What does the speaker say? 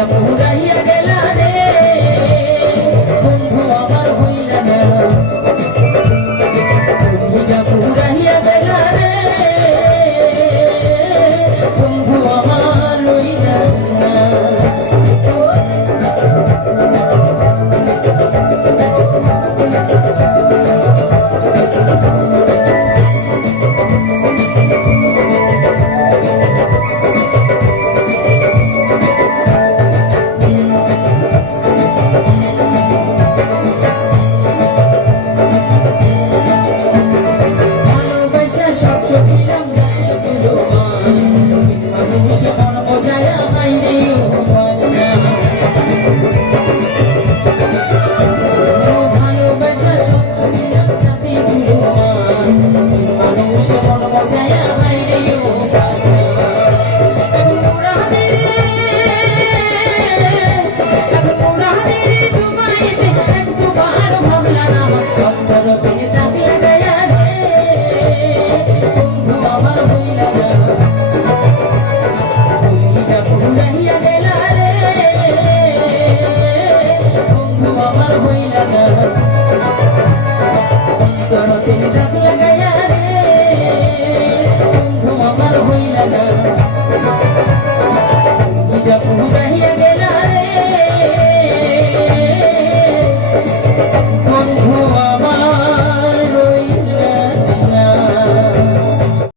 Yeah.